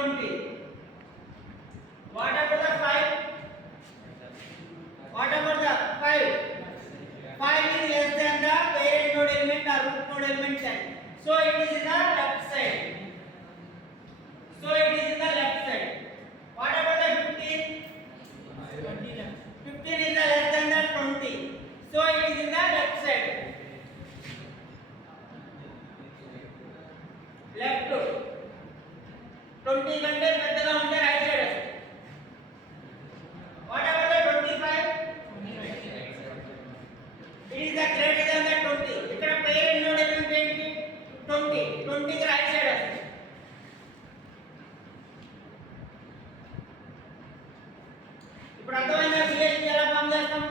20. What about the 5? What about the 5? 5 is less than the parent node element or root node element 10. So it is in the left side. So it is in the left side. What about the 15? 15 is the less than the 20. So it is in the left side. Left to 20 కంటే పెద్దగా ఉంటే right side వస్తుంది. What about the 25? It is the greater than the 20. ఇక్కడ parent node element ఏంటి? 20. 20 కి right side వస్తుంది. ఇప్పుడు అర్థమైందా? BST ఎలా ఫామ్ చేస్తాం?